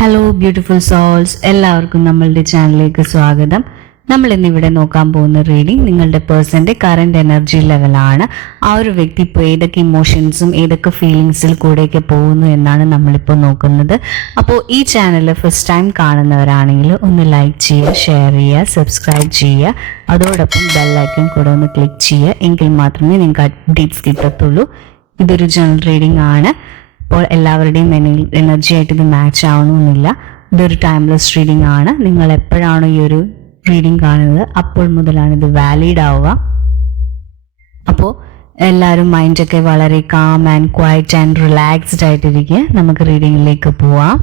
Hello beautiful souls, എല്ലാവർക്കും നമ്മളുടെ ചാനലിലേക്ക് സ്വാഗതം. നമ്മൾ ഇന്നിവിടെ നോക്കാൻ പോകുന്ന റീഡിംഗ് നിങ്ങളുടെ പേഴ്സന്റെ കറന്റ് എനർജി ലെവലാണ്. ആ ഒരു വ്യക്തി ഇപ്പോൾ ഏതൊക്കെ ഇമോഷൻസും ഏതൊക്കെ ഫീലിങ്സിൽ കൂടെയൊക്കെ പോകുന്നു എന്നാണ് നമ്മളിപ്പോൾ നോക്കുന്നത്. അപ്പോൾ ഈ ചാനൽ ഫസ്റ്റ് ടൈം കാണുന്നവരാണെങ്കിൽ ഒന്ന് ലൈക്ക് ചെയ്യുക, ഷെയർ ചെയ്യുക, സബ്സ്ക്രൈബ് ചെയ്യുക, അതോടൊപ്പം ബെല്ലൈക്കൺ കൂടെ ഒന്ന് ക്ലിക്ക് ചെയ്യുക. എങ്കിൽ മാത്രമേ നിങ്ങൾക്ക് അപ്ഡേറ്റ്സ് കിട്ടത്തുള്ളൂ. ഇതൊരു ജനറൽ റീഡിംഗ് ആണ്. അപ്പോൾ എല്ലാവരുടെയും എനർജി ആയിട്ട് ഇത് മാച്ച് ആവണമെന്നില്ല. ഇതൊരു ടൈംലെസ് റീഡിംഗ് ആണ്. നിങ്ങൾ എപ്പോഴാണോ ഈ ഒരു റീഡിംഗ് കാണുന്നത് അപ്പോൾ മുതലാണ് ഇത് വാലിഡ് ആവുക. അപ്പോൾ എല്ലാവരും മൈൻഡൊക്കെ വളരെ calm and quiet and relaxed ആയിട്ടിരിക്കുക. നമുക്ക് റീഡിങ്ങിലേക്ക് പോവാം.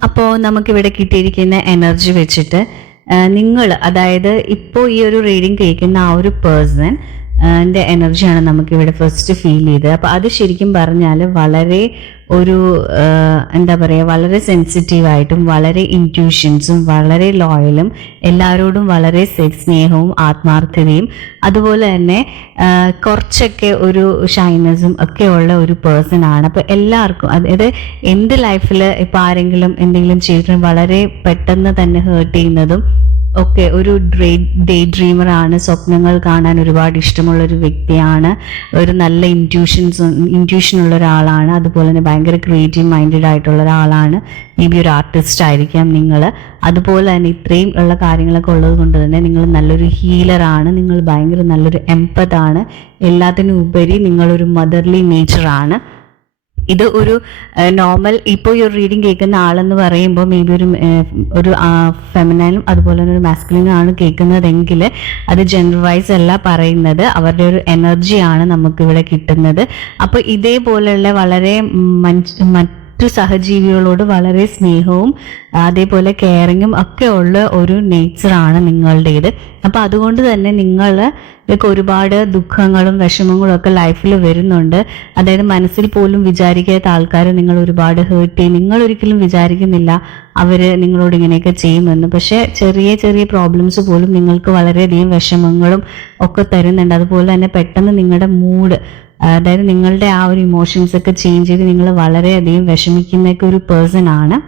അപ്പോൾ നമുക്കിവിടെ കിട്ടിയിരിക്കുന്ന എനർജി വെച്ചിട്ട് നിങ്ങൾ, അതായത് ഇപ്പോൾ ഈ ഒരു റീഡിംഗ് കേൾക്കുന്ന ആ ഒരു പേഴ്സൺ ന്റെ എനർജിയാണ് നമുക്കിവിടെ ഫസ്റ്റ് ഫീൽ ചെയ്തത്. അപ്പോൾ അത് ശരിക്കും പറഞ്ഞാൽ വളരെ ഒരു എന്താ പറയുക, വളരെ സെൻസിറ്റീവായിട്ടും വളരെ ഇൻറ്റ്യൂഷൻസും വളരെ ലോയലും എല്ലാവരോടും വളരെ സ്നേഹവും ആത്മാർത്ഥതയും അതുപോലെ തന്നെ കുറച്ചൊക്കെ ഒരു ഷൈനസും ഒക്കെ ഉള്ള ഒരു പേഴ്സൺ ആണ്. അപ്പോൾ എല്ലാവർക്കും, അതായത് എന്ത് ലൈഫിൽ ഇപ്പോൾ ആരെങ്കിലും എന്തെങ്കിലും ചെയ്തിട്ട് വളരെ പെട്ടെന്ന് തന്നെ ഹേർട്ട് ചെയ്യുന്നതും ഒക്കെ ഒരു ഡേ ഡ്രീമർ ആണ്. സ്വപ്നങ്ങൾ കാണാൻ ഒരുപാട് ഇഷ്ടമുള്ള ഒരു വ്യക്തിയാണ്. ഒരു നല്ല ഇൻറ്റ്യൂഷൻ ഉള്ള ഒരാളാണ്. അതുപോലെ തന്നെ ഭയങ്കര ക്രിയേറ്റീവ് മൈൻഡഡ് ആയിട്ടുള്ള ഒരാളാണ്. മേ ബി ഒരു ആർട്ടിസ്റ്റ് ആയിരിക്കാം നിങ്ങൾ. അതുപോലെ തന്നെ ഇത്രയും ഉള്ള കാര്യങ്ങളൊക്കെ ഉള്ളത് കൊണ്ട് തന്നെ നിങ്ങൾ നല്ലൊരു ഹീലറാണ്. നിങ്ങൾ ഭയങ്കര നല്ലൊരു എംപതാണ്. എല്ലാത്തിനും ഉപരി നിങ്ങളൊരു മദർലി നേച്ചറാണ്. ഇത് ഒരു നോർമൽ, ഇപ്പോൾ ഈ ഒരു റീഡിംഗ് കേൾക്കുന്ന ആളെന്ന് പറയുമ്പോൾ മേ ബി ഒരു ഫെമിനൈനും അതുപോലെ തന്നെ ഒരു മാസ്കുലിനും ആണ് കേൾക്കുന്നതെങ്കിൽ അത് ജെൻഡർ വൈസ് അല്ല പറയുന്നത്, അവരുടെ ഒരു എനർജിയാണ് നമുക്കിവിടെ കിട്ടുന്നത്. അപ്പോൾ ഇതേപോലെയുള്ള വളരെ മറ്റു സഹജീവികളോട് വളരെ സ്നേഹവും അതേപോലെ കെയറിങ്ങും ഒക്കെ ഉള്ള ഒരു നേച്ചറാണ് നിങ്ങളുടേത്. അപ്പം അതുകൊണ്ട് തന്നെ നിങ്ങൾക്ക് ഒരുപാട് ദുഃഖങ്ങളും വിഷമങ്ങളും ഒക്കെ ലൈഫിൽ വരുന്നുണ്ട്. അതായത് മനസ്സിൽ പോലും വിചാരിക്കാത്ത ആൾക്കാർ നിങ്ങൾ ഒരുപാട് ഹേർട്ട് ചെയ്യും. നിങ്ങൾ ഒരിക്കലും വിചാരിക്കുന്നില്ല അവർ നിങ്ങളോട് ഇങ്ങനെയൊക്കെ ചെയ്യുമെന്ന്. പക്ഷെ ചെറിയ ചെറിയ പ്രോബ്ലംസ് പോലും നിങ്ങൾക്ക് വളരെയധികം വിഷമങ്ങളും ഒക്കെ തരുന്നുണ്ട്. അതുപോലെ തന്നെ പെട്ടെന്ന് നിങ്ങളുടെ മൂഡ്, അതായത് നിങ്ങളുടെ ആ ഒരു ഇമോഷൻസ് ഒക്കെ ചേഞ്ച് ചെയ്ത് നിങ്ങൾ വളരെയധികം വിഷമിക്കുന്നൊക്കെ ഒരു പേഴ്സൺ ആണ്.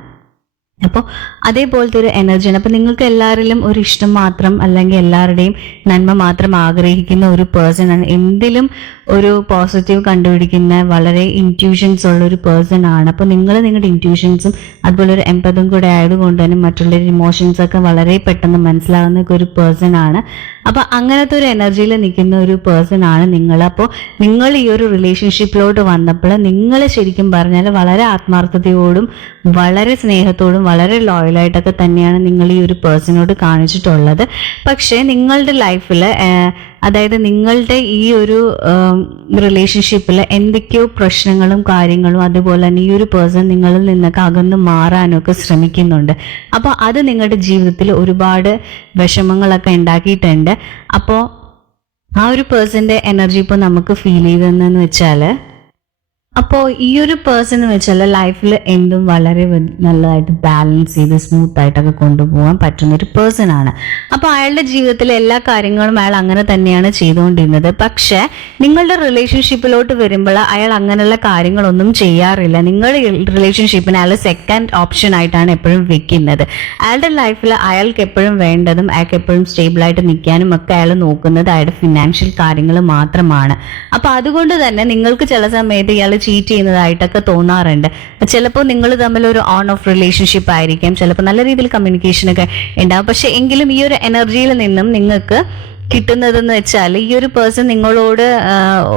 അപ്പോൾ അതേപോലത്തെ ഒരു എനർജിയാണ്. അപ്പം നിങ്ങൾക്ക് എല്ലാവരിലും ഒരു ഇഷ്ടം മാത്രം, അല്ലെങ്കിൽ എല്ലാവരുടെയും നന്മ മാത്രം ആഗ്രഹിക്കുന്ന ഒരു പേഴ്സൺ ആണ്. എന്തിലും ഒരു പോസിറ്റീവ് കണ്ടുപിടിക്കുന്ന വളരെ ഇൻറ്റ്യൂഷൻസ് ഉള്ള ഒരു പേഴ്സൺ ആണ്. അപ്പോൾ നിങ്ങൾ നിങ്ങളുടെ ഇൻറ്റ്യൂഷൻസും അതുപോലെ ഒരു എംപതും കൂടെ ആയതുകൊണ്ട് തന്നെ മറ്റുള്ള ഇമോഷൻസ് ഒക്കെ വളരെ പെട്ടെന്ന് മനസ്സിലാകുന്ന ഒരു പേഴ്സൺ ആണ്. അപ്പോൾ അങ്ങനത്തെ ഒരു എനർജിയിൽ നിൽക്കുന്ന ഒരു പേഴ്സൺ ആണ് നിങ്ങൾ. അപ്പോൾ നിങ്ങൾ ഈ ഒരു റിലേഷൻഷിപ്പിലോട്ട് വന്നപ്പോൾ നിങ്ങൾ ശരിക്കും പറഞ്ഞാൽ വളരെ ആത്മാർത്ഥതയോടും വളരെ സ്നേഹത്തോടും വളരെ ലോയലായിട്ടൊക്കെ തന്നെയാണ് നിങ്ങൾ ഈ ഒരു പേഴ്സണോട് കാണിച്ചിട്ടുള്ളത്. പക്ഷേ നിങ്ങളുടെ ലൈഫിൽ, അതായത് നിങ്ങളുടെ ഈ ഒരു റിലേഷൻഷിപ്പിൽ എന്തൊക്കെയോ പ്രശ്നങ്ങളും കാര്യങ്ങളും അതുപോലെ തന്നെ ഈ ഒരു പേഴ്സൺ നിങ്ങളിൽ നിന്നൊക്കെ അകന്ന് മാറാനൊക്കെ ശ്രമിക്കുന്നുണ്ട്. അപ്പോൾ അത് നിങ്ങളുടെ ജീവിതത്തിൽ ഒരുപാട് വിഷമങ്ങളൊക്കെ ഉണ്ടാക്കിയിട്ടുണ്ട്. അപ്പോൾ ആ ഒരു പേഴ്സന്റെ എനർജി ഇപ്പോൾ നമുക്ക് ഫീൽ ചെയ്തതെന്ന് വെച്ചാൽ, അപ്പോൾ ഈ ഒരു പേഴ്സൺ എന്ന് വെച്ചാൽ ലൈഫിൽ എന്തും വളരെ നല്ലതായിട്ട് ബാലൻസ് ചെയ്ത് സ്മൂത്ത് ആയിട്ടൊക്കെ കൊണ്ടുപോകാൻ പറ്റുന്ന ഒരു പേഴ്സൺ ആണ്. അപ്പോൾ അയാളുടെ ജീവിതത്തിലെ എല്ലാ കാര്യങ്ങളും അയാൾ അങ്ങനെ തന്നെയാണ് ചെയ്തുകൊണ്ടിരുന്നത്. പക്ഷേ നിങ്ങളുടെ റിലേഷൻഷിപ്പിലോട്ട് വരുമ്പോൾ അയാൾ അങ്ങനെയുള്ള കാര്യങ്ങളൊന്നും ചെയ്യാറില്ല. നിങ്ങളുടെ റിലേഷൻഷിപ്പിന് അയാൾ സെക്കൻഡ് ഓപ്ഷൻ ആയിട്ടാണ് എപ്പോഴും വെക്കുന്നത്. അയാളുടെ ലൈഫിൽ അയാൾക്ക് എപ്പോഴും വേണ്ടതും അയാൾക്ക് എപ്പോഴും സ്റ്റേബിളായിട്ട് നിൽക്കാനും ഒക്കെ അയാൾ നോക്കുന്നത് അയാളുടെ ഫിനാൻഷ്യൽ കാര്യങ്ങൾ മാത്രമാണ്. അപ്പോൾ അതുകൊണ്ട് തന്നെ നിങ്ങൾക്ക് ചില സമയത്ത് ഇയാൾ ചീറ്റ് ചെയ്യുന്നതായിട്ടൊക്കെ തോന്നാറുണ്ട്. ചിലപ്പോൾ നിങ്ങൾ തമ്മിൽ ഒരു ഓൺ ഓഫ് റിലേഷൻഷിപ്പ് ആയിരിക്കാം, ചിലപ്പോൾ നല്ല രീതിയിൽ കമ്മ്യൂണിക്കേഷൻ ഒക്കെ ഉണ്ടാവും. പക്ഷെ എങ്കിലും ഈ ഒരു എനർജിയിൽ നിന്നും നിങ്ങൾക്ക് കിട്ടുന്നതെന്ന് വെച്ചാൽ ഈ ഒരു പേഴ്സൺ നിങ്ങളോട്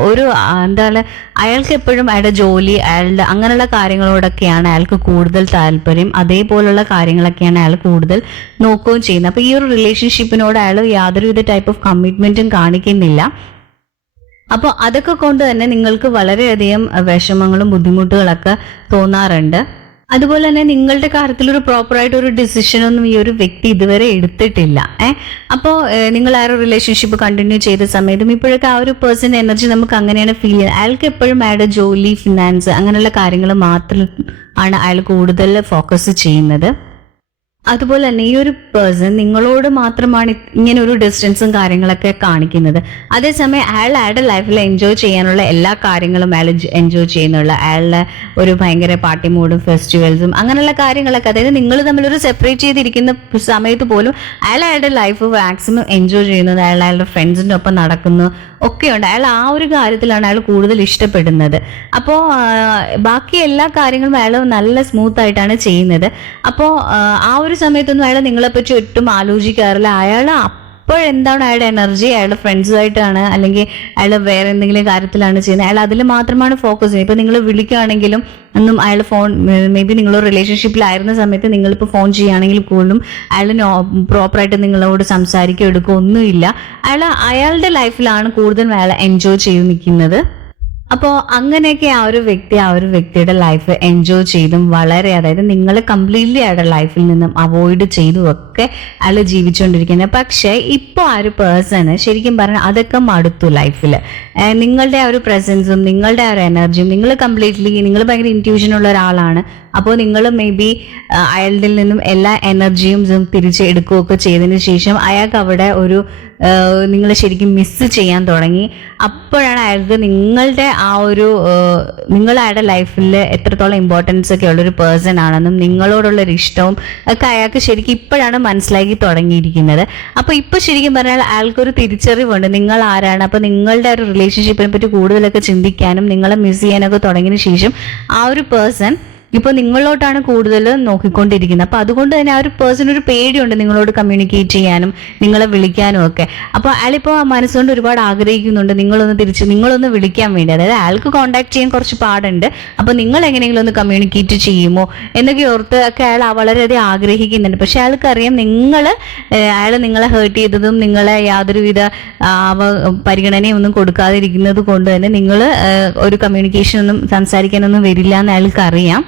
ഒരു എന്താണ്, അയാൾക്ക് എപ്പോഴും അയാളുടെ ജോലി, അയാളുടെ അങ്ങനെയുള്ള കാര്യങ്ങളോടൊക്കെയാണ് അയാൾക്ക് കൂടുതൽ താല്പര്യം. അതേപോലുള്ള കാര്യങ്ങളൊക്കെയാണ് അയാൾ കൂടുതൽ നോക്കുകയും ചെയ്യുന്നത്. അപ്പോൾ ഈ ഒരു റിലേഷൻഷിപ്പിനോട് അയാൾ യാതൊരുവിധ ടൈപ്പ് ഓഫ് കമ്മിറ്റ്മെന്റും കാണിക്കുന്നില്ല. അപ്പോൾ അതൊക്കെ കൊണ്ട് തന്നെ നിങ്ങൾക്ക് വളരെയധികം വിഷമങ്ങളും ബുദ്ധിമുട്ടുകളൊക്കെ തോന്നാറുണ്ട്. അതുപോലെ തന്നെ നിങ്ങളുടെ കാര്യത്തിൽ ഒരു പ്രോപ്പറായിട്ട് ഒരു ഡിസിഷനൊന്നും ഈ ഒരു വ്യക്തി ഇതുവരെ എടുത്തിട്ടില്ല. അപ്പോൾ നിങ്ങൾ ആ ഒരു റിലേഷൻഷിപ്പ് കണ്ടിന്യൂ ചെയ്ത സമയത്തും ഇപ്പോഴൊക്കെ ആ ഒരു പേഴ്സൺ എനർജി നമുക്ക് അങ്ങനെയാണ് ഫീൽ ചെയ്യുന്നത്. അയാൾക്ക് എപ്പോഴും അയാളുടെ ജോലി, ഫിനാൻസ് അങ്ങനെയുള്ള കാര്യങ്ങൾ മാത്രം ആണ് അയാൾ കൂടുതൽ ഫോക്കസ് ചെയ്യുന്നത്. അതുപോലെ തന്നെ ഈ ഒരു പേഴ്സൺ നിങ്ങളോട് മാത്രമാണ് ഇങ്ങനെ ഒരു ഡിസ്റ്റൻസും കാര്യങ്ങളൊക്കെ കാണിക്കുന്നത്. അതേസമയം അയാളുടെ ലൈഫിൽ എൻജോയ് ചെയ്യാനുള്ള എല്ലാ കാര്യങ്ങളും അയാൾ എൻജോയ് ചെയ്യുന്നുള്ള, അയാളുടെ ഒരു ഭയങ്കര പാർട്ടി മൂഡും ഫെസ്റ്റിവൽസും അങ്ങനെയുള്ള കാര്യങ്ങളൊക്കെ, അതായത് നിങ്ങൾ തമ്മിലൊരു സെപ്പറേറ്റ് ചെയ്തിരിക്കുന്ന സമയത്ത് പോലും അയാളുടെ ലൈഫ് മാക്സിമം എൻജോയ് ചെയ്യുന്നത്, അയാളുടെ ഫ്രണ്ട്സിൻ്റെ ഒപ്പം നടക്കുന്നു ഒക്കെയുണ്ട്. അയാൾ ആ ഒരു കാര്യത്തിലാണ് അയാൾ കൂടുതൽ ഇഷ്ടപ്പെടുന്നത്. അപ്പോൾ ബാക്കി എല്ലാ കാര്യങ്ങളും അയാൾ നല്ല സ്മൂത്ത് ആയിട്ടാണ് ചെയ്യുന്നത്. അപ്പോൾ ആ ഒരു സമയത്തൊന്നും അയാൾ നിങ്ങളെപ്പറ്റി ഒട്ടും ആലോചിക്കാറില്ല. അയാൾ അപ്പോഴെന്താണ് അയാളുടെ എനർജി അയാളുടെ ഫ്രണ്ട്സുമായിട്ടാണ്, അല്ലെങ്കിൽ അയാൾ വേറെ എന്തെങ്കിലും കാര്യത്തിലാണ് ചെയ്യുന്നത്, അയാൾ അതിൽ മാത്രമാണ് ഫോക്കസ് ചെയ്യുന്നത്. ഇപ്പം നിങ്ങൾ വിളിക്കുകയാണെങ്കിലും ഒന്നും അയാൾ ഫോൺ, മേ ബി നിങ്ങൾ റിലേഷൻഷിപ്പിലായിരുന്ന സമയത്ത് നിങ്ങളിപ്പോൾ ഫോൺ ചെയ്യുകയാണെങ്കിൽ പോലും അയാൾ പ്രോപ്പറായിട്ട് നിങ്ങളോട് സംസാരിക്കുകയോ എടുക്കുകയോ ഒന്നുമില്ല. അയാളുടെ ലൈഫിലാണ് കൂടുതലും അയാൾ എൻജോയ് ചെയ്ത് നിൽക്കുന്നത്. അപ്പോൾ അങ്ങനെയൊക്കെ ആ ഒരു വ്യക്തിയുടെ ലൈഫ് എൻജോയ് ചെയ്തും വളരെ, അതായത് നിങ്ങൾ കംപ്ലീറ്റ്ലി അയാളുടെ ലൈഫിൽ നിന്നും അവോയ്ഡ് ചെയ്തും ഒക്കെ അയാൾ ജീവിച്ചുകൊണ്ടിരിക്കുന്നത്. പക്ഷേ ഇപ്പോൾ ആ ഒരു പേഴ്സണ് ശരിക്കും പറഞ്ഞാൽ അതൊക്കെ മടുത്തു ലൈഫിൽ. നിങ്ങളുടെ ആ ഒരു പ്രസൻസും നിങ്ങളുടെ ആ ഒരു എനർജിയും, നിങ്ങൾ ഭയങ്കര ഇൻറ്റ്യൂഷനുള്ള ഒരാളാണ്. അപ്പോൾ നിങ്ങൾ മേ ബി അയാളുടെ നിന്നും എല്ലാ എനർജിയും തിരിച്ച് എടുക്കുകയൊക്കെ ചെയ്തതിന് ശേഷം അയാൾക്ക് അവിടെ ഒരു നിങ്ങൾ ശരിക്കും മിസ് ചെയ്യാൻ തുടങ്ങി. അപ്പോഴാണ് അയാൾക്ക് നിങ്ങളുടെ ആ ഒരു നിങ്ങൾ അയാളുടെ ലൈഫിൽ എത്രത്തോളം ഇമ്പോർട്ടൻസ് ഒക്കെ ഉള്ളൊരു പേഴ്സൺ ആണെന്നും നിങ്ങളോടുള്ളൊരു ഇഷ്ടവും ഒക്കെ അയാൾക്ക് ശരിക്കും ഇപ്പോഴാണ് മനസ്സിലാക്കി തുടങ്ങിയിരിക്കുന്നത്. അപ്പോൾ ഇപ്പോൾ ശരിക്കും പറഞ്ഞാൽ അയാൾക്കൊരു തിരിച്ചറിവുണ്ട് നിങ്ങൾ ആരാണ്. അപ്പോൾ നിങ്ങളുടെ ഒരു റിലേഷൻഷിപ്പിനെ പറ്റി കൂടുതലൊക്കെ ചിന്തിക്കാനും നിങ്ങളെ മിസ് ചെയ്യാനൊക്കെ തുടങ്ങിയതിന് ശേഷം ആ ഒരു പേഴ്സൺ ഇപ്പോൾ നിങ്ങളോട്ടാണ് കൂടുതൽ നോക്കിക്കൊണ്ടിരിക്കുന്നത്. അപ്പോൾ അതുകൊണ്ട് തന്നെ ആ ഒരു പേഴ്സൺ ഒരു പേടിയുണ്ട് നിങ്ങളോട് കമ്മ്യൂണിക്കേറ്റ് ചെയ്യാനും നിങ്ങളെ വിളിക്കാനും ഒക്കെ. അപ്പോൾ അയാളിപ്പോൾ ആ മനസ്സുകൊണ്ട് ഒരുപാട് ആഗ്രഹിക്കുന്നുണ്ട് നിങ്ങളൊന്ന് വിളിക്കാൻ വേണ്ടി. അതായത് അയാൾക്ക് കോൺടാക്ട് ചെയ്യാൻ കുറച്ച് പാടുണ്ട്. അപ്പോൾ നിങ്ങൾ എങ്ങനെയെങ്കിലും ഒന്ന് കമ്മ്യൂണിക്കേറ്റ് ചെയ്യുമോ എന്നൊക്കെ ഓർത്ത് ഒക്കെ അയാൾ വളരെയധികം ആഗ്രഹിക്കുന്നുണ്ട്. പക്ഷെ അയാൾക്കറിയാം അയാൾ നിങ്ങളെ ഹേർട്ട് ചെയ്തതും നിങ്ങളെ യാതൊരുവിധ പരിഗണനയും ഒന്നും കൊടുക്കാതിരിക്കുന്നത് കൊണ്ട് തന്നെ നിങ്ങൾ ഒരു കമ്മ്യൂണിക്കേഷനൊന്നും സംസാരിക്കാനൊന്നും വരില്ല എന്ന് അയാൾക്ക് അറിയാം.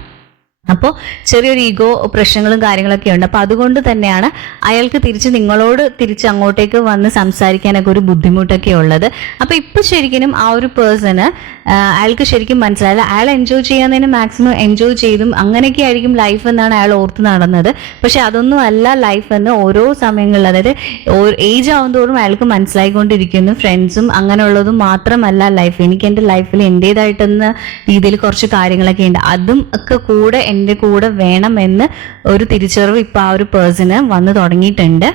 അപ്പോൾ ചെറിയൊരു ഈഗോ പ്രശ്നങ്ങളും കാര്യങ്ങളൊക്കെ ഉണ്ട്. അപ്പോൾ അതുകൊണ്ട് തന്നെയാണ് അയാൾക്ക് നിങ്ങളോട് തിരിച്ച് അങ്ങോട്ടേക്ക് വന്ന് സംസാരിക്കാനൊക്കെ ഒരു ബുദ്ധിമുട്ടൊക്കെ ഉള്ളത്. അപ്പോൾ ഇപ്പോൾ ശരിക്കും ആ ഒരു പേഴ്സണ് അയാൾക്ക് ശരിക്കും മനസ്സിലായില്ല. അയാൾ എൻജോയ് ചെയ്യാന്നതിന് മാക്സിമം എൻജോയ് ചെയ്തും അങ്ങനെയൊക്കെ ആയിരിക്കും ലൈഫ് എന്നാണ് അയാൾ ഓർത്ത് നടന്നത്. പക്ഷെ അതൊന്നും അല്ല ലൈഫ് എന്ന് ഓരോ സമയങ്ങളിൽ, അതായത് ഏജ് ആവുന്നതോറും അയാൾക്ക് മനസ്സിലായിക്കൊണ്ടിരിക്കുന്നു. ഫ്രണ്ട്സും അങ്ങനെയുള്ളതും മാത്രമല്ല ലൈഫ്. എനിക്ക് എൻ്റെ ലൈഫിൽ എൻ്റേതായിട്ടെന്ന രീതിയിൽ കുറച്ച് കാര്യങ്ങളൊക്കെ ഉണ്ട്. അതും ഒക്കെ കൂടെ എൻ്റെ കൂടെ വേണമെന്ന് ഒരു തിരിച്ചറിവ് ഇപ്പോൾ ആ ഒരു പേഴ്സണ് വന്നു തുടങ്ങിയിട്ടുണ്ട്.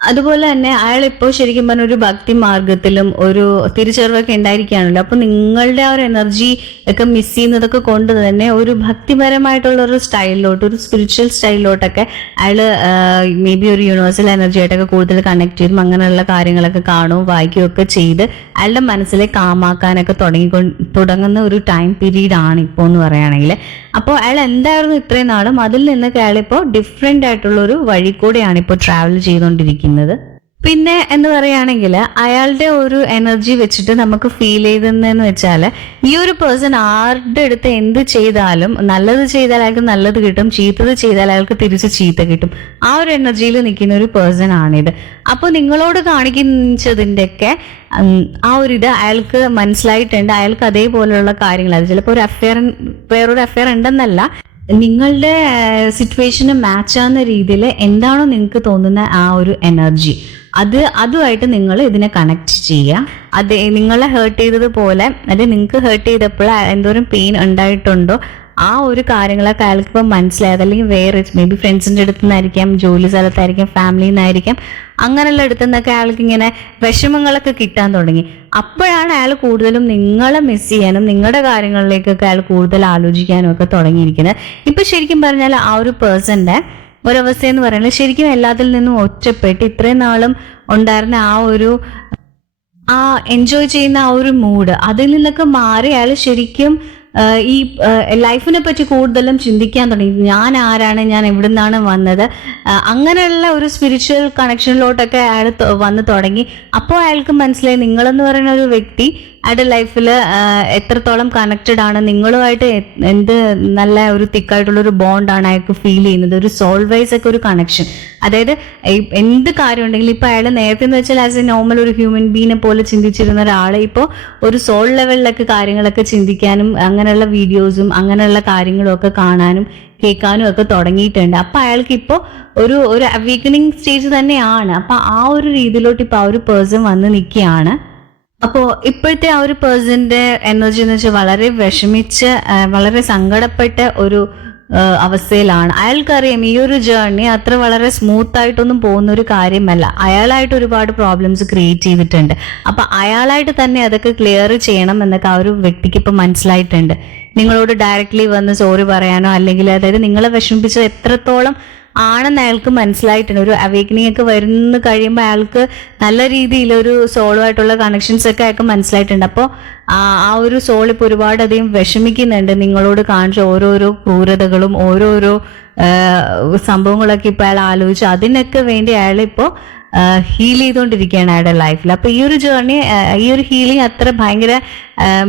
അതുപോലെ തന്നെ അയാൾ ഇപ്പോൾ ശരിക്കും പറഞ്ഞ ഒരു ഭക്തി മാർഗത്തിലും ഒരു തിരിച്ചറിവൊക്കെ ഉണ്ടായിരിക്കുകയാണല്ലോ. അപ്പോൾ നിങ്ങളുടെ ആ ഒരു എനർജി ഒക്കെ മിസ് ചെയ്യുന്നതൊക്കെ കൊണ്ട് തന്നെ ഒരു ഭക്തിപരമായിട്ടുള്ള ഒരു സ്റ്റൈലിലോട്ട്, ഒരു സ്പിരിച്വൽ സ്റ്റൈലിലോട്ടൊക്കെ അയാൾ മേ ബി ഒരു യൂണിവേഴ്സൽ എനർജി ആയിട്ടൊക്കെ കൂടുതൽ കണക്ട് ചെയ്തും അങ്ങനെയുള്ള കാര്യങ്ങളൊക്കെ കാണുകയും വായിക്കുകയും ഒക്കെ ചെയ്ത് അയാളുടെ മനസ്സിലെ കാമാക്കാനൊക്കെ തുടങ്ങുന്ന ഒരു ടൈം പീരീഡ് ആണ് ഇപ്പോൾ എന്ന് പറയുകയാണെങ്കിൽ. അപ്പോൾ അയാൾ എന്തായിരുന്നു ഇത്രയും നാളും, അതിൽ നിന്നൊക്കെ അയാളിപ്പോൾ ഡിഫറെൻ്റ് ആയിട്ടുള്ള ഒരു വഴി കൂടെയാണ് ഇപ്പോൾ ട്രാവൽ ചെയ്തുകൊണ്ടിരിക്കുന്നത്. പിന്നെ എന്ന് പറയുകയാണെങ്കിൽ അയാളുടെ ഒരു എനർജി വെച്ചിട്ട് നമുക്ക് ഫീൽ ചെയ്തെന്ന് വെച്ചാൽ ഈ ഒരു പേഴ്സൺ ആരുടെ അടുത്ത് എന്ത് ചെയ്താലും, നല്ലത് ചെയ്താൽ അയാൾക്ക് നല്ലത് കിട്ടും, ചീത്തത് ചെയ്താൽ അയാൾക്ക് തിരിച്ച് ചീത്ത കിട്ടും. ആ ഒരു എനർജിയിൽ നിൽക്കുന്ന ഒരു പേഴ്സൺ ആണിത്. അപ്പോൾ നിങ്ങളോട് കാണിക്കുന്നതിൻ്റെയൊക്കെ ആ ഒരു ഇത് അയാൾക്ക് മനസ്സിലായിട്ടുണ്ട്. അയാൾക്ക് അതേപോലെയുള്ള കാര്യങ്ങൾ, അത് ചിലപ്പോൾ വേറൊരു അഫെയർ ഉണ്ടെന്നല്ല, നിങ്ങളുടെ സിറ്റുവേഷന് മാച്ച് ആവുന്ന രീതിയിൽ എന്താണോ നിങ്ങൾക്ക് തോന്നുന്ന ആ ഒരു എനർജി, അതുമായിട്ട് നിങ്ങൾ ഇതിനെ കണക്ട് ചെയ്യുക. അത് നിങ്ങളെ ഹേർട്ട് ചെയ്തതുപോലെ, അത് നിങ്ങൾക്ക് ഹേർട്ട് ചെയ്തപ്പോൾ എന്തോരം പെയിൻ ഉണ്ടായിട്ടുണ്ടോ ആ ഒരു കാര്യങ്ങളൊക്കെ അയാൾക്ക് ഇപ്പം മനസ്സിലായത്. അല്ലെങ്കിൽ വേറെ മേ ബി ഫ്രണ്ട്സിൻ്റെ അടുത്തു നിന്നായിരിക്കാം, ജോലി സ്ഥലത്തായിരിക്കാം, ഫാമിലിയിൽ നിന്നായിരിക്കാം, അങ്ങനെയുള്ള അടുത്തു നിന്നൊക്കെ അയാൾക്ക് ഇങ്ങനെ വിഷമങ്ങളൊക്കെ കിട്ടാൻ തുടങ്ങി. അപ്പോഴാണ് അയാൾ കൂടുതലും നിങ്ങളെ മിസ് ചെയ്യാനും നിങ്ങളുടെ കാര്യങ്ങളിലേക്കൊക്കെ അയാൾ കൂടുതൽ ആലോചിക്കാനും ഒക്കെ തുടങ്ങിയിരിക്കുന്നത്. ഇപ്പം ശരിക്കും പറഞ്ഞാൽ ആ ഒരു പേഴ്സൻ്റെ ഒരവസ്ഥ എന്ന് പറയുന്നത് ശരിക്കും എല്ലാത്തിൽ നിന്നും ഒറ്റപ്പെട്ട് ഇത്രയും നാളും ഉണ്ടായിരുന്ന ആ എൻജോയ് ചെയ്യുന്ന ആ ഒരു മൂഡ്, അതിൽ നിന്നൊക്കെ മാറി അയാൾ ശരിക്കും ഈ ലൈഫിനെ പറ്റി കൂടുതലും ചിന്തിക്കാൻ തുടങ്ങി. ഞാൻ ആരാണ്, ഞാൻ എവിടെ നിന്നാണ് വന്നത്, അങ്ങനെയുള്ള ഒരു സ്പിരിച്വൽ കണക്ഷനിലോട്ടൊക്കെ അയാൾ വന്ന് തുടങ്ങി. അപ്പോൾ അയാൾക്ക് മനസ്സിലായി നിങ്ങളെന്ന് പറയുന്ന ഒരു വ്യക്തി അയാളുടെ ലൈഫിൽ എത്രത്തോളം കണക്റ്റഡ് ആണ്, നിങ്ങളുമായിട്ട് എന്ത് നല്ല ഒരു തിക്കായിട്ടുള്ളൊരു ബോണ്ടാണ് അയാൾക്ക് ഫീൽ ചെയ്യുന്നത്, ഒരു സോൾ വൈസ് ഒക്കെ ഒരു കണക്ഷൻ. അതായത് എന്ത് കാര്യം ഉണ്ടെങ്കിലും ഇപ്പൊ അയാൾ നേരത്തെ എന്ന് വെച്ചാൽ ആസ് എ നോർമൽ ഒരു ഹ്യൂമൻ ബീനെ പോലെ ചിന്തിച്ചിരുന്ന ഒരാളെ ഇപ്പോൾ ഒരു സോൾ ലെവലിലൊക്കെ കാര്യങ്ങളൊക്കെ ചിന്തിക്കാനും അങ്ങനെയുള്ള വീഡിയോസും അങ്ങനെയുള്ള കാര്യങ്ങളും ഒക്കെ കാണാനും കേൾക്കാനും ഒക്കെ തുടങ്ങിയിട്ടുണ്ട്. അപ്പൊ അയാൾക്ക് ഇപ്പോൾ ഒരു അവീക്കനിങ് സ്റ്റേജ് തന്നെയാണ്. അപ്പൊ ആ ഒരു രീതിയിലോട്ട് ഇപ്പൊ ആ ഒരു പേഴ്സൺ വന്ന് നിൽക്കുകയാണ്. അപ്പോൾ ഇപ്പോഴത്തെ ആ ഒരു പേഴ്സന്റെ എനർജി എന്ന് വെച്ചാൽ വളരെ വിഷമിച്ച് വളരെ സങ്കടപ്പെട്ട ഒരു അവസ്ഥയിലാണ്. അയാൾക്കറിയാം ഈ ഒരു ജേർണി അത്ര വളരെ സ്മൂത്ത് ആയിട്ടൊന്നും പോകുന്ന ഒരു കാര്യമല്ല. അയാളായിട്ട് ഒരുപാട് പ്രോബ്ലംസ് ക്രിയേറ്റ് ചെയ്തിട്ടുണ്ട്. അപ്പൊ അയാളായിട്ട് തന്നെ അതൊക്കെ ക്ലിയർ ചെയ്യണം എന്നൊക്കെ ആ ഒരു വ്യക്തിക്ക് ഇപ്പൊ മനസ്സിലായിട്ടുണ്ട്. നിങ്ങളോട് ഡയറക്ട്ലി വന്ന് സോറി പറയാനോ അല്ലെങ്കിൽ അതായത് നിങ്ങളെ വിഷമിപ്പിച്ചത് എത്രത്തോളം ആണെന്ന് അയാൾക്ക് മനസ്സിലായിട്ടുണ്ട്. ഒരു അവേക്കനിങ് ഒക്കെ വരുന്ന കഴിയുമ്പോൾ അയാൾക്ക് നല്ല രീതിയിൽ ഒരു സോളോ ആയിട്ടുള്ള കണക്ഷൻസ് ഒക്കെ അയാൾക്ക് മനസ്സിലായിട്ടുണ്ട്. അപ്പോൾ ആ ഒരു സോൾ ഇപ്പോൾ ഒരുപാടധികം വിഷമിക്കുന്നുണ്ട്. നിങ്ങളോട് കാണിച്ച ഓരോരോ ക്രൂരതകളും ഓരോരോ സംഭവങ്ങളൊക്കെ ഇപ്പൊ അയാൾ ആലോചിച്ചു അതിനൊക്കെ വേണ്ടി അയാൾ ഇപ്പോൾ ഹീൽ ചെയ്തുകൊണ്ടിരിക്കുകയാണ് അയാളുടെ ലൈഫിൽ. അപ്പൊ ഈ ഒരു ജേർണി ഈ ഒരു ഹീലിംഗ് അത്ര ഭയങ്കര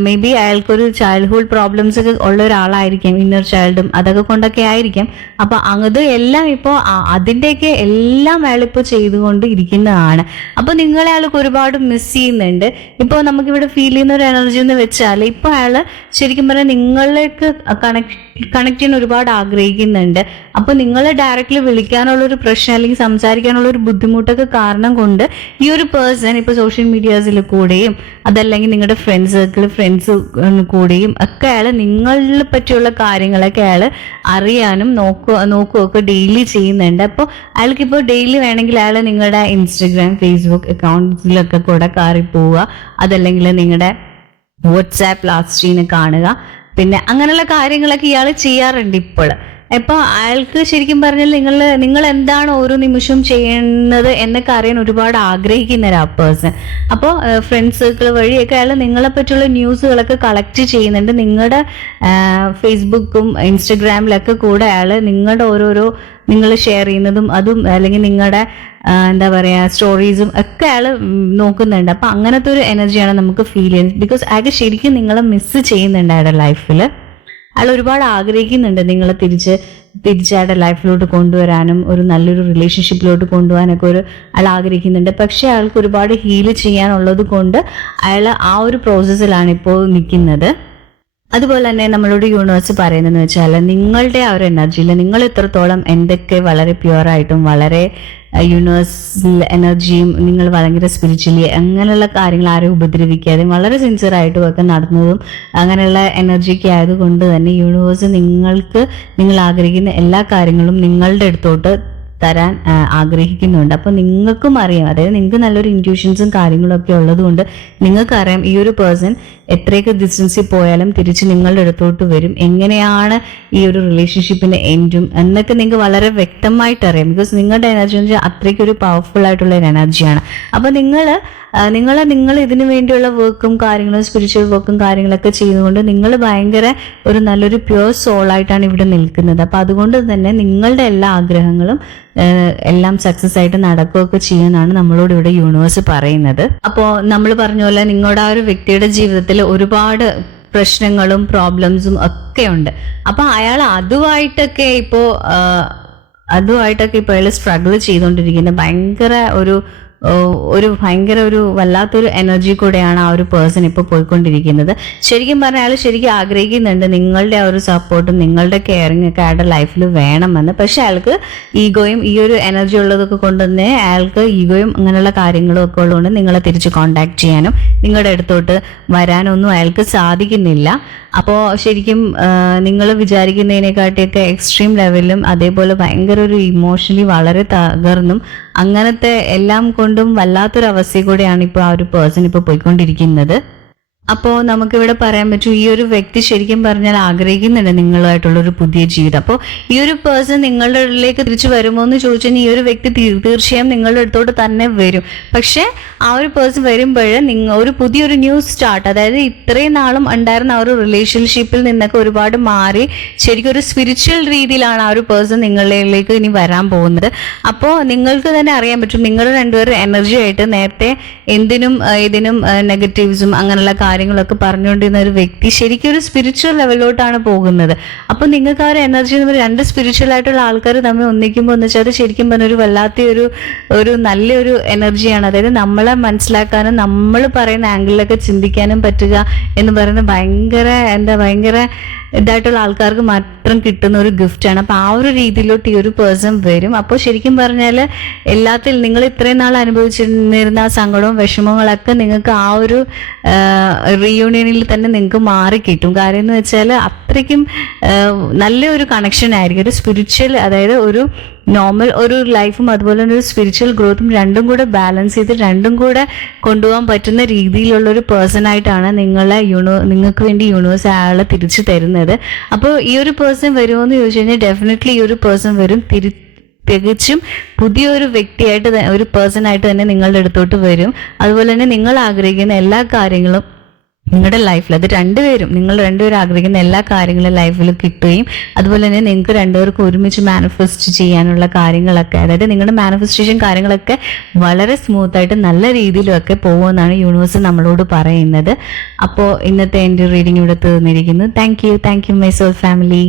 മേ ബി അയാൾക്കൊരു ചൈൽഡ്ഹുഡ് പ്രോബ്ലംസ് ഒക്കെ ഉള്ള ഒരാളായിരിക്കും, ഇന്നർ ചൈൽഡും അതൊക്കെ കൊണ്ടൊക്കെ ആയിരിക്കും. അപ്പൊ അത് എല്ലാം ഇപ്പോൾ അതിൻ്റെയൊക്കെ എല്ലാം അയാളിപ്പോൾ ചെയ്തുകൊണ്ട് ഇരിക്കുന്നതാണ്. അപ്പൊ നിങ്ങളെ അയാൾക്ക് ഒരുപാട് മിസ് ചെയ്യുന്നുണ്ട്. ഇപ്പോൾ നമുക്കിവിടെ ഫീൽ ചെയ്യുന്ന ഒരു എനർജി എന്ന് വെച്ചാൽ ഇപ്പൊ അയാള് ശരിക്കും പറഞ്ഞാൽ നിങ്ങളിലേക്ക് കണക്ട് ചെയ്യാൻ ഒരുപാട് ആഗ്രഹിക്കുന്നുണ്ട്. അപ്പൊ നിങ്ങളെ ഡയറക്റ്റ്ലി വിളിക്കാനുള്ള ഒരു പ്രശ്നം അല്ലെങ്കിൽ സംസാരിക്കാനുള്ള ഒരു ബുദ്ധിമുട്ടൊക്കെ കാരണം കൊണ്ട് ഈ ഒരു പേഴ്സൺ ഇപ്പൊ സോഷ്യൽ മീഡിയാസിൽ കൂടെയും അതല്ലെങ്കിൽ നിങ്ങളുടെ ഫ്രണ്ട്സ് കൂടെയും ഒക്കെ അയാൾ നിങ്ങളെ പറ്റിയുള്ള കാര്യങ്ങളൊക്കെ അയാൾ അറിയാനും നോക്കുകയൊക്കെ ഡെയിലി ചെയ്യുന്നുണ്ട്. അപ്പോൾ അയാൾക്കിപ്പോൾ ഡെയിലി വേണമെങ്കിൽ അയാൾ നിങ്ങളുടെ ഇൻസ്റ്റഗ്രാം ഫേസ്ബുക്ക് അക്കൗണ്ട്സിലൊക്കെ കൂടെ കയറി പോവുക, അതല്ലെങ്കിൽ നിങ്ങളുടെ വാട്സാപ്പ് ലാസ്റ്റ് സീന് കാണുക, പിന്നെ അങ്ങനെയുള്ള കാര്യങ്ങളൊക്കെ ഇയാൾ ചെയ്യാറുണ്ട് ഇപ്പോൾ. അപ്പോൾ അയാൾക്ക് ശരിക്കും പറഞ്ഞാൽ നിങ്ങൾ എന്താണ് ഓരോ നിമിഷവും ചെയ്യുന്നത് എന്നൊക്കെ അറിയാൻ ഒരുപാട് ആഗ്രഹിക്കുന്ന ഒരു പേഴ്സൺ. അപ്പോൾ ഫ്രണ്ട് സർക്കിൾ വഴിയൊക്കെ അയാൾ നിങ്ങളെ പറ്റിയുള്ള ന്യൂസുകളൊക്കെ കളക്ട് ചെയ്യുന്നുണ്ട്. നിങ്ങളുടെ ഫേസ്ബുക്കും ഇൻസ്റ്റഗ്രാമിലൊക്കെ കൂടെ അയാൾ നിങ്ങളുടെ ഓരോരോ നിങ്ങൾ ഷെയർ ചെയ്യുന്നതും അതും അല്ലെങ്കിൽ നിങ്ങളുടെ എന്താ പറയുക സ്റ്റോറീസും ഒക്കെ അയാൾ നോക്കുന്നുണ്ട്. അപ്പൊ അങ്ങനത്തെ ഒരു എനർജിയാണ് നമുക്ക് ഫീൽ ചെയ്യുന്നത്. ബിക്കോസ് അയാൾക്ക് ശരിക്കും നിങ്ങളെ മിസ് ചെയ്യുന്നുണ്ട് അയാളുടെ ലൈഫിൽ. അയാൾ ഒരുപാട് ആഗ്രഹിക്കുന്നുണ്ട് നിങ്ങളെ തിരിച്ച് അയാളുടെ ലൈഫിലോട്ട് കൊണ്ടുവരാനും ഒരു നല്ലൊരു റിലേഷൻഷിപ്പിലോട്ട് കൊണ്ടുപോകാനൊക്കെ അയാൾ ആഗ്രഹിക്കുന്നുണ്ട്. പക്ഷെ അയാൾക്ക് ഒരുപാട് ഹീൽ ചെയ്യാനുള്ളത് കൊണ്ട് അയാൾ ആ ഒരു പ്രോസസ്സിലാണ് ഇപ്പോൾ നിൽക്കുന്നത്. അതുപോലെ തന്നെ നമ്മളോട് യൂണിവേഴ്സ് പറയുന്നതെന്ന് വെച്ചാൽ നിങ്ങളുടെ ആ ഒരു എനർജിയിൽ നിങ്ങൾ ഇത്രത്തോളം എന്തൊക്കെ വളരെ പ്യുവറായിട്ടും വളരെ യൂണിവേഴ്സൽ എനർജിയും നിങ്ങൾ ഭയങ്കര സ്പിരിച്വലി അങ്ങനെയുള്ള കാര്യങ്ങൾ ആരും ഉപദ്രവിക്കാതെയും വളരെ സിൻസിയർ ആയിട്ടും ഒക്കെ നടന്നതും അങ്ങനെയുള്ള എനർജിക്ക് ആയതുകൊണ്ട് തന്നെ യൂണിവേഴ്സ് നിങ്ങൾ ആഗ്രഹിക്കുന്ന എല്ലാ കാര്യങ്ങളും നിങ്ങളുടെ അടുത്തോട്ട് തരാൻ ആഗ്രഹിക്കുന്നുണ്ട്. അപ്പോൾ നിങ്ങൾക്കും അറിയാം, അതായത് നിങ്ങൾക്ക് നല്ലൊരു ഇൻറ്റ്യൂഷൻസും കാര്യങ്ങളൊക്കെ ഉള്ളത് കൊണ്ട് നിങ്ങൾക്കറിയാം ഈ ഒരു പേഴ്സൺ എത്രയൊക്കെ ഡിസ്റ്റൻസിൽ പോയാലും തിരിച്ച് നിങ്ങളുടെ അടുത്തോട്ട് വരും. എങ്ങനെയാണ് ഈ ഒരു റിലേഷൻഷിപ്പിന്റെ എൻഡും എന്നൊക്കെ നിങ്ങൾക്ക് വളരെ വ്യക്തമായിട്ട് അറിയാം. ബിക്കോസ് നിങ്ങളുടെ എനർജി എന്ന് വെച്ചാൽ അത്രയ്ക്കൊരു പവർഫുൾ ആയിട്ടുള്ള ഒരു എനർജിയാണ്. അപ്പൊ നിങ്ങൾ ഇതിനു വേണ്ടിയുള്ള വർക്കും കാര്യങ്ങളും സ്പിരിച്വൽ വർക്കും കാര്യങ്ങളൊക്കെ ചെയ്തുകൊണ്ട് നിങ്ങൾ ഭയങ്കര ഒരു നല്ലൊരു പ്യുവർ സോളായിട്ടാണ് ഇവിടെ നിൽക്കുന്നത്. അപ്പൊ അതുകൊണ്ട് തന്നെ നിങ്ങളുടെ എല്ലാ ആഗ്രഹങ്ങളും എല്ലാം സക്സസ് ആയിട്ട് നടക്കുകയൊക്കെ ചെയ്യുമെന്നാണ് നമ്മളോട് ഇവിടെ യൂണിവേഴ്സ് പറയുന്നത്. അപ്പോൾ നമ്മൾ പറഞ്ഞ പോലെ നിങ്ങളുടെ ആ ഒരു വ്യക്തിയുടെ ജീവിതത്തിൽ ഒരുപാട് പ്രശ്നങ്ങളും പ്രോബ്ലംസും ഒക്കെ ഉണ്ട്. അപ്പൊ അയാൾ അതുമായിട്ടൊക്കെ ഇപ്പോൾ അയാൾ സ്ട്രഗിൾ ചെയ്തുകൊണ്ടിരിക്കുന്നത് ഭയങ്കര ഒരു വല്ലാത്തൊരു എനർജി കൂടെയാണ് ആ ഒരു പേഴ്സൺ ഇപ്പോൾ പോയിക്കൊണ്ടിരിക്കുന്നത്. ശരിക്കും പറഞ്ഞാൽ അയാൾ ശരിക്കും ആഗ്രഹിക്കുന്നുണ്ട് നിങ്ങളുടെ ആ ഒരു സപ്പോർട്ടും നിങ്ങളുടെ കെയറിങ് ഒക്കെ അയാളുടെ ലൈഫിൽ വേണമെന്ന്. പക്ഷെ അയാൾക്ക് ഈഗോയും ഈ ഒരു എനർജി ഉള്ളതൊക്കെ കൊണ്ട് തന്നെ അയാൾക്ക് ഈഗോയും അങ്ങനെയുള്ള കാര്യങ്ങളും ഒക്കെ ഉള്ളതുകൊണ്ട് നിങ്ങളെ തിരിച്ച് കോണ്ടാക്ട് ചെയ്യാനും നിങ്ങളുടെ അടുത്തോട്ട് വരാനൊന്നും അയാൾക്ക് സാധിക്കുന്നില്ല. അപ്പോൾ ശരിക്കും നിങ്ങൾ വിചാരിക്കുന്നതിനെക്കാട്ടിയൊക്കെ എക്സ്ട്രീം ലെവലിലും അതേപോലെ ഭയങ്കര ഒരു ഇമോഷണലി വളരെ തകർന്നും അങ്ങനത്തെ എല്ലാം കൊണ്ടും വല്ലാത്തൊരു അവസ്ഥയിൽ കൂടെയാണ് ഇപ്പോൾ ആ ഒരു പേഴ്സൺ ഇപ്പോൾ പോയിക്കൊണ്ടിരിക്കുന്നത്. അപ്പോൾ നമുക്കിവിടെ പറയാൻ പറ്റും ഈ ഒരു വ്യക്തി ശരിക്കും പറഞ്ഞാൽ ആഗ്രഹിക്കുന്നുണ്ട് നിങ്ങളുമായിട്ടുള്ളൊരു പുതിയ ജീവിതം. അപ്പോൾ ഈ ഒരു പേഴ്സൺ നിങ്ങളുടെ ഉള്ളിലേക്ക് തിരിച്ചു വരുമോ എന്ന് ചോദിച്ചാൽ ഈ ഒരു വ്യക്തി തീർച്ചയായും നിങ്ങളുടെ അടുത്തോട്ട് തന്നെ വരും. പക്ഷെ ആ ഒരു പേഴ്സൺ വരുമ്പോൾ ഒരു പുതിയൊരു ന്യൂ സ്റ്റാർട്ട്, അതായത് ഇത്രയും നാളും ഉണ്ടായിരുന്ന ആ ഒരു റിലേഷൻഷിപ്പിൽ നിന്നൊക്കെ ഒരുപാട് മാറി ശരിക്കും ഒരു സ്പിരിച്വൽ രീതിയിലാണ് ആ ഒരു പേഴ്സൺ നിങ്ങളിലേക്ക് ഇനി വരാൻ പോകുന്നത്. അപ്പോൾ നിങ്ങൾക്ക് തന്നെ അറിയാൻ പറ്റും നിങ്ങൾ രണ്ടുപേരും എനർജി ആയിട്ട് നേരത്തെ എന്തിനും ഇതിനും നെഗറ്റീവ്സും അങ്ങനെയുള്ള കാര്യങ്ങളൊക്കെ പറഞ്ഞുകൊണ്ടിരുന്ന ഒരു വ്യക്തി ശരിക്കും ഒരു സ്പിരിച്വൽ ലെവലിലോട്ടാണ് പോകുന്നത്. അപ്പൊ നിങ്ങൾക്ക് ആ ഒരു എനർജി എന്ന് പറയുന്നത് രണ്ട് സ്പിരിച്വൽ ആയിട്ടുള്ള ആൾക്കാർ തമ്മിൽ ഒന്നിക്കുമ്പോൾ എന്ന് വെച്ചാൽ അത് ശരിക്കും പറഞ്ഞ ഒരു വല്ലാത്ത ഒരു നല്ലൊരു എനർജിയാണ്. അതായത് നമ്മളെ മനസ്സിലാക്കാനും നമ്മൾ പറയുന്ന ആംഗിളിലൊക്കെ ചിന്തിക്കാനും പറ്റുക എന്ന് പറയുന്നത് ഭയങ്കര ഇതായിട്ടുള്ള ആൾക്കാർക്ക് മാത്രം കിട്ടുന്ന ഒരു ഗിഫ്റ്റാണ്. അപ്പൊ ആ ഒരു രീതിയിലോട്ട് ഈ ഒരു പേഴ്സൺ വരും. അപ്പോൾ ശരിക്കും പറഞ്ഞാൽ എല്ലാത്തിൽ നിങ്ങൾ ഇത്രയും നാൾ അനുഭവിച്ചിരുന്ന ആ സങ്കടവും വിഷമങ്ങളൊക്കെ നിങ്ങൾക്ക് ആ ഒരു റീയൂണിയനിൽ തന്നെ നിങ്ങൾക്ക് മാറിക്കിട്ടും. കാര്യം എന്ന് വെച്ചാൽ അത്രയ്ക്കും നല്ലൊരു കണക്ഷൻ ആയിരിക്കും. ഒരു സ്പിരിച്വൽ, അതായത് ഒരു നോർമൽ ഒരു ലൈഫും അതുപോലെ തന്നെ ഒരു സ്പിരിച്വൽ ഗ്രോത്തും രണ്ടും കൂടെ ബാലൻസ് ചെയ്ത് രണ്ടും കൂടെ കൊണ്ടുപോകാൻ പറ്റുന്ന രീതിയിലുള്ള ഒരു പേഴ്സൺ ആയിട്ടാണ് നിങ്ങൾക്ക് വേണ്ടി യൂണിവേഴ്സ് അയാളെ തിരിച്ചു തരുന്നത്. അപ്പോൾ ഈ ഒരു പേഴ്സൺ വരുമോ എന്ന് ചോദിച്ചു കഴിഞ്ഞാൽ ഡെഫിനറ്റ്ലി ഈ ഒരു പേഴ്സൺ വരും. തികച്ചും പുതിയൊരു വ്യക്തിയായിട്ട്, ഒരു പേഴ്സൺ ആയിട്ട് തന്നെ നിങ്ങളുടെ അടുത്തോട്ട് വരും. അതുപോലെ തന്നെ നിങ്ങൾ ആഗ്രഹിക്കുന്ന എല്ലാ കാര്യങ്ങളും നിങ്ങളുടെ ലൈഫിൽ, അത് നിങ്ങൾ രണ്ടുപേരും ആഗ്രഹിക്കുന്ന എല്ലാ കാര്യങ്ങളും ലൈഫിൽ കിട്ടുകയും അതുപോലെ തന്നെ നിങ്ങൾക്ക് രണ്ടുപേർക്കും ഒരുമിച്ച് മാനിഫെസ്റ്റ് ചെയ്യാനുള്ള കാര്യങ്ങളൊക്കെ, അതായത് നിങ്ങളുടെ മാനിഫെസ്റ്റേഷൻ കാര്യങ്ങളൊക്കെ വളരെ സ്മൂത്തായിട്ട് നല്ല രീതിയിലൊക്കെ പോകുമെന്നാണ് യൂണിവേഴ്സ് നമ്മളോട് പറയുന്നത്. അപ്പോൾ ഇന്നത്തെ എൻ്റെ റീഡിംഗ് ഇവിടെ തീർന്നിരിക്കുന്നു. Thank you my soul family.